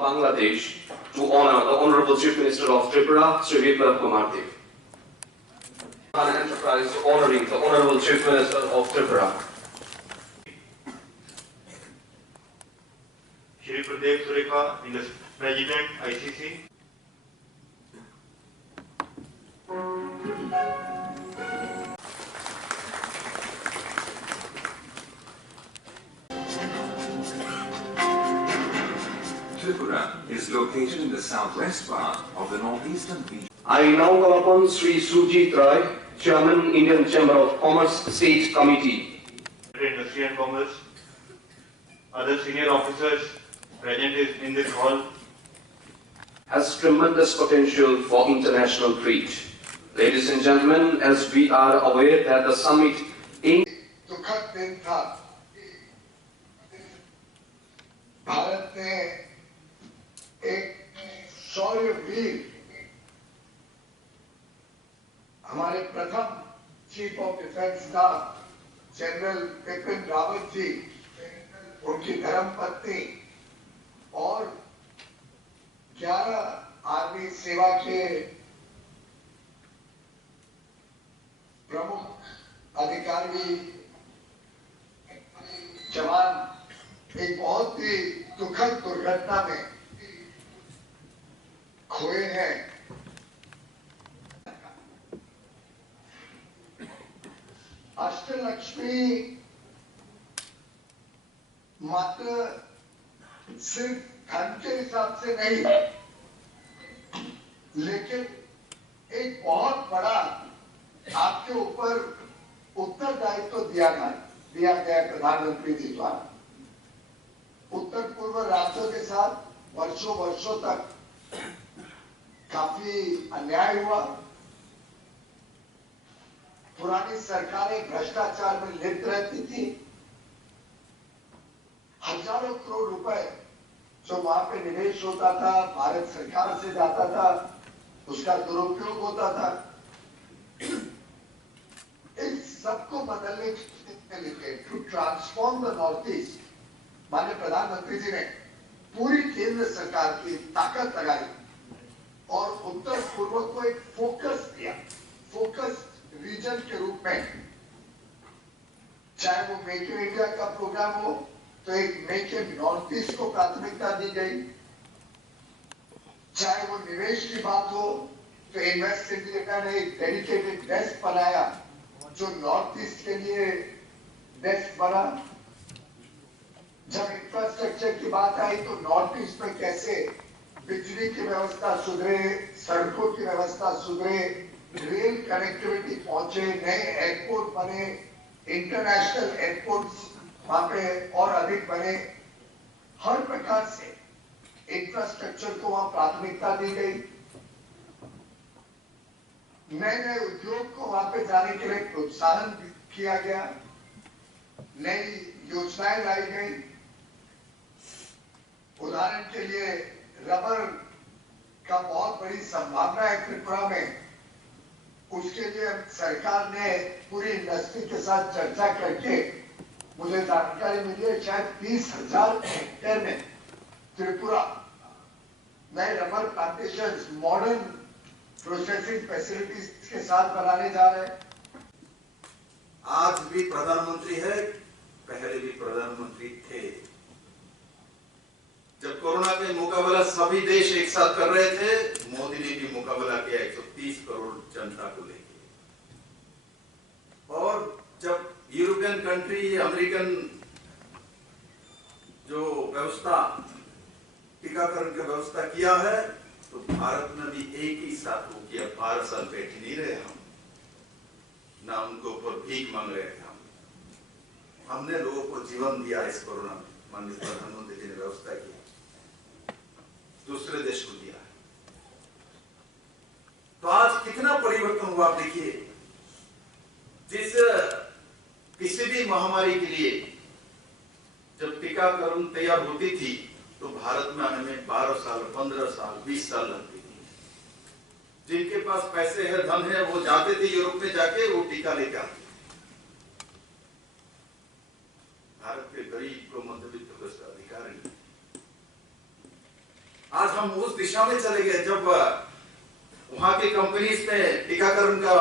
Bangladesh to honor the Honorable Chief Minister of Tripura, Sri Biplab Kumar Dev. An enterprise honoring the Honorable Chief Minister of Tripura. Shri Pradeep Sureka, President ICC. Tripura is located in the southwest part of the northeastern region. I now call upon Sri Surjit Rai, Chairman, Indian Chamber of Commerce State Committee. Industry and Commerce, other senior officers present in this hall. Has tremendous potential for international trade. Ladies and gentlemen, as we are aware that the summit in दुखद दिन था। भारत ने एक शौर्यवीर हमारे प्रथम chief of defence staff general Bipin Rawat ji, उनकी धर्मपत्नी और 11 आर्मी सेवा के प्रमुख अधिकारी जवान एक बहुत ही दुखद दुर्घटना में खोए हैं। अष्टलक्ष्मी मात्र सिर्फ धन के हिसाब से नहीं, लेकिन एक बहुत बड़ा आपके ऊपर उत्तरदायित्व दिया गया प्रधानमंत्री जी द्वारा। उत्तर पूर्व राज्यों के साथ वर्षों तक काफी अन्याय हुआ। पुरानी सरकारें भ्रष्टाचार में लिप्त रहती थी। हजारों करोड़ रुपए जो वहां पे निवेश होता था, भारत सरकार से जाता था, उसका दुरुपयोग होता था। इस सबको बदलने के लिए to transform the North East, माननीय प्रधानमंत्री जी ने पूरी केंद्र सरकार की ताकत लगाई और उत्तर पूर्व को एक फोकस दिया, फोकस रीजन के रूप में। चाहे वो मेक इन इंडिया का प्रोग्राम हो तो एक मेक इन नॉर्थ ईस्ट को प्राथमिकता दी गई, चाहे वो निवेश की बात हो तो इन्वेस्ट इंडिया ने एक डेडिकेटेड डेस्क बनाया जो नॉर्थ ईस्ट के लिए डेस्क बना। जब इंफ्रास्ट्रक्चर की बात आई तो नॉर्थ ईस्ट में कैसे बिजली की व्यवस्था सुधरे, सड़कों की व्यवस्था सुधरे, रेल कनेक्टिविटी पहुंचे, नए एयरपोर्ट बने, इंटरनेशनल एयरपोर्ट्स वहां पे और अधिक बने। हर प्रकार से इंफ्रास्ट्रक्चर को वहां प्राथमिकता दी गई। नए उद्योग को वहां पे जाने के लिए प्रोत्साहन किया गया, नई योजनाएं लाई गई। उदाहरण के लिए रबर का बहुत बड़ी संभावना है त्रिपुरा में। उसके लिए सरकार ने पूरी इंडस्ट्री के साथ चर्चा करके मुझे जानकारी मिली है शायद 30,000 हेक्टेयर में त्रिपुरा नए rubber plantations modern processing facilities के साथ बनाने जा रहे हैं। आज भी प्रधानमंत्री है, पहले भी प्रधानमंत्री थे। जब कोरोना का मुकाबला सभी देश एक साथ कर रहे थे, मोदी ने भी मुकाबला किया 130 करोड़ जनता को लेकर। और जब यूरोपियन कंट्री, अमेरिकन जो व्यवस्था टीकाकरण की व्यवस्था किया है, तो भारत में भी एक ही साथ वो किया। 12 साल बैठे नहीं रहे हम, ना उनको ऊपर भीख मांग रहे थे। हमने लोगों को जीवन दिया इस कोरोना में। माननीय प्रधानमंत्री जी ने व्यवस्था की, दूसरे देश को दिया है। तो आज कितना परिवर्तन हुआ आप देखिए। जिस किसी भी महामारी के लिए जब टीकाकरण तैयार होती थी तो भारत में आने में 12 साल, 15 साल, 20 साल लगती थी। जिनके पास पैसे है, धन है, वो जाते थे यूरोप में, जाके वो टीका लेके आते। भारत के गरीब को मध्यवित्त अधिकारी आज हम उस दिशा में चले गए। जब वहां की कंपनीज ने टीकाकरण का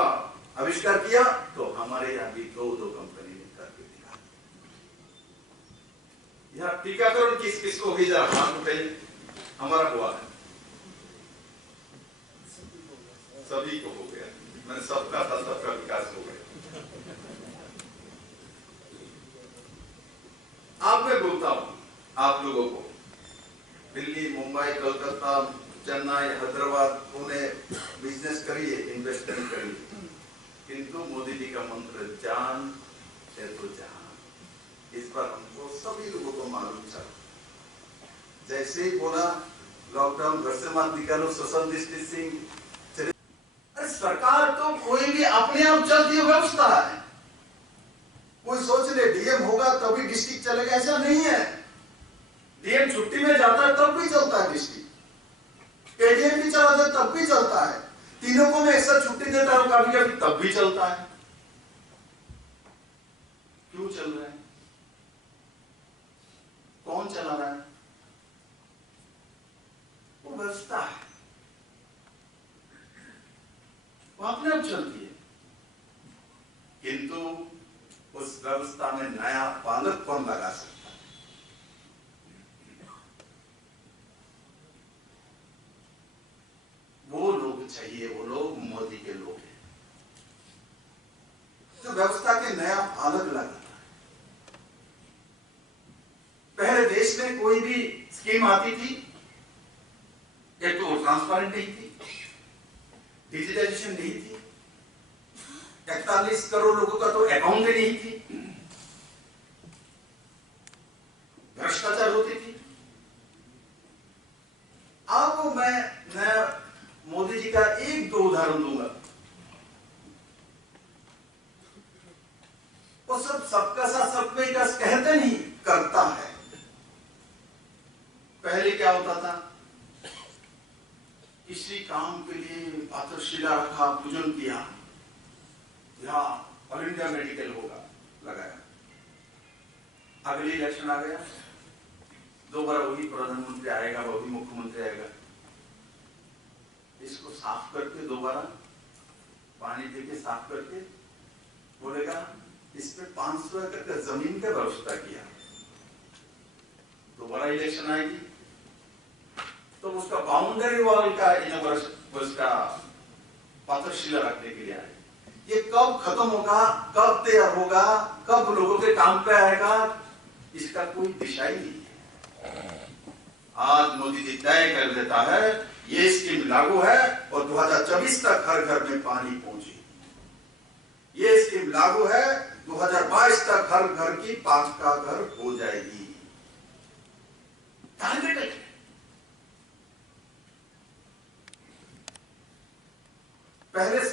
आविष्कार किया तो हमारे यहाँ भी दो कंपनी ने करके दिखा। यहाँ टीकाकरण किस किस को हुई, जरा हाथ उठाइए। हमारा हुआ है, सभी को हो गया। मैंने सबका था, सबका विकास हो गया। आप मैं बोलता हूं आप लोगों को, दिल्ली, मुंबई, कलकत्ता, चेन्नई, हैदराबाद, पुणे बिजनेस करिए, इन्वेस्टमेंट करिए, किंतु मोदी जी का मंत्र जान है तो जहान। इस पर हमको सभी लोगों को मालूम था। जैसे ही बोला लॉकडाउन, घर से मत निकालो, सोशल डिस्टेंसिंग, सरकार तो कोई भी अपने आप चलती है व्यवस्था है। कोई सोच ले डीएम होगा तभी डिस्ट्रिक्ट चलेगा, ऐसा नहीं है। डीएम छुट्टी में जाता है तब भी चलता है डिस्ट्रिक्ट, एडीएम भी चला जाए तब भी चलता है, तीनों को मैं एक साथ छुट्टी देता हूं कभी कभी तब भी चलता है। क्यों चल रहा है? कौन चला रहा है? वो व्यवस्था है, वो अपने आप चलती है। किंतु उस व्यवस्था में नया पालक कौन लगा सकता? वो लोग चाहिए, वो लोग मोदी के लोग हैं जो व्यवस्था के नया पालक लगाता है। पहले देश में कोई भी स्कीम आती थी, एक तो ट्रांसपेरेंट नहीं थी, डिजिटलाइजेशन नहीं थी, 41 करोड़ लोगों का तो अकाउंट ही नहीं थी, भ्रष्टाचार होती थी। अब मैं मोदी जी का एक दो उदाहरण दूंगा। वो सब सबका साथ सबका विकास कहते नहीं, करता है। पहले क्या होता था, किसी काम के लिए आधारशिला रखा, पूजन किया, यहां ऑल इंडिया मेडिकल होगा, लगाया। अगली इलेक्शन आ गया, दोबारा वही प्रधानमंत्री आएगा, वही मुख्यमंत्री आएगा, इसको साफ करके दोबारा पानी देके साफ करके बोलेगा इस पे 500 एकड़ का जमीन का व्यवस्था किया। दोबारा इलेक्शन आएगी तो उसका बाउंड्री वॉल का उसका पात्रशिला रखने के लिए आएगी। ये कब खत्म होगा, कब तैयार होगा, कब लोगों के काम पे आएगा, इसका कोई दिशा ही नहीं है। आज मोदी जी तय कर देता है ये स्कीम लागू है और 2024 तक हर घर में पानी पहुंचे। ये स्कीम लागू है, 2022 तक हर घर की पक्का घर हो जाएगी। टारगेट है। पहले